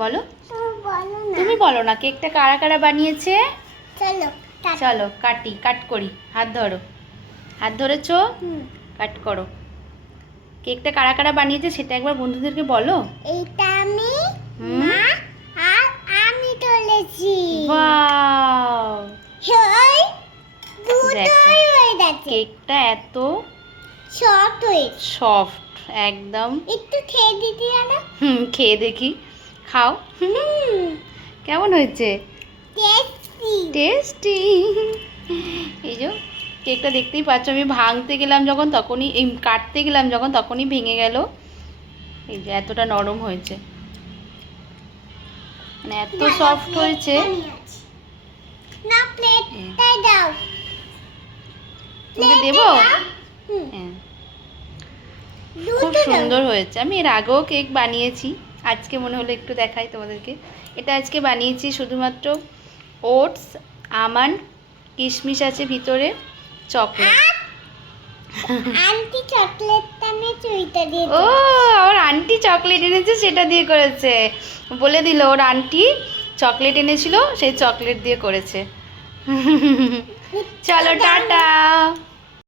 বলো, তুমি বলো না কেকটা কারা কারা বানিয়েছে। চলো কাট করি। হাত ধরো, হাত ধরেছো, কাট করো। কেকটা কারা কারা বানিয়েছে সেটা একবার বন্ধুদেরকে বলো। এইটা আমি, মা আর আমি তুলেছি। ওয়াও, হেই দুটোই হয়ে গেছে। কেকটা এত সফট হয়েছে, সফট একদম। একটু খেয়ে দিতে না? খেয়ে দেখি, খাও। কেমন হয়েছে? Tasty tasty. এই যে কেকটা দেখতেই পাচ্ছ, আমি ভাঙতে গেলাম যখন তখনই, এই কাটতে গেলাম যখন তখনই ভেঙে গেল। এই যে এতটা নরম হয়েছে, মানে এত সফট হয়েছে। না প্লেটটাই দাও। তোমাকে দেবো? হ্যাঁ, খুব সুন্দর হয়েছে। আমি এর আগেও কেক বানিয়েছি, আজকে মনে হলো একটু দেখাই তোমাদেরকে। এটা আজকে বানিয়েছি শুধুমাত্র ওটস, আমন্ড, কিশমিশ আছে ভিতরে, চকলেট। আন্টি চকলেটটা আমি চুইটা দিয়ে ও, ওর আন্টি চকলেট এনেছে সেটা দিয়ে করেছে। বলে দিল ওর আন্টি চকলেট এনেছিল, সেই চকলেট দিয়ে করেছে। চলো টাটা।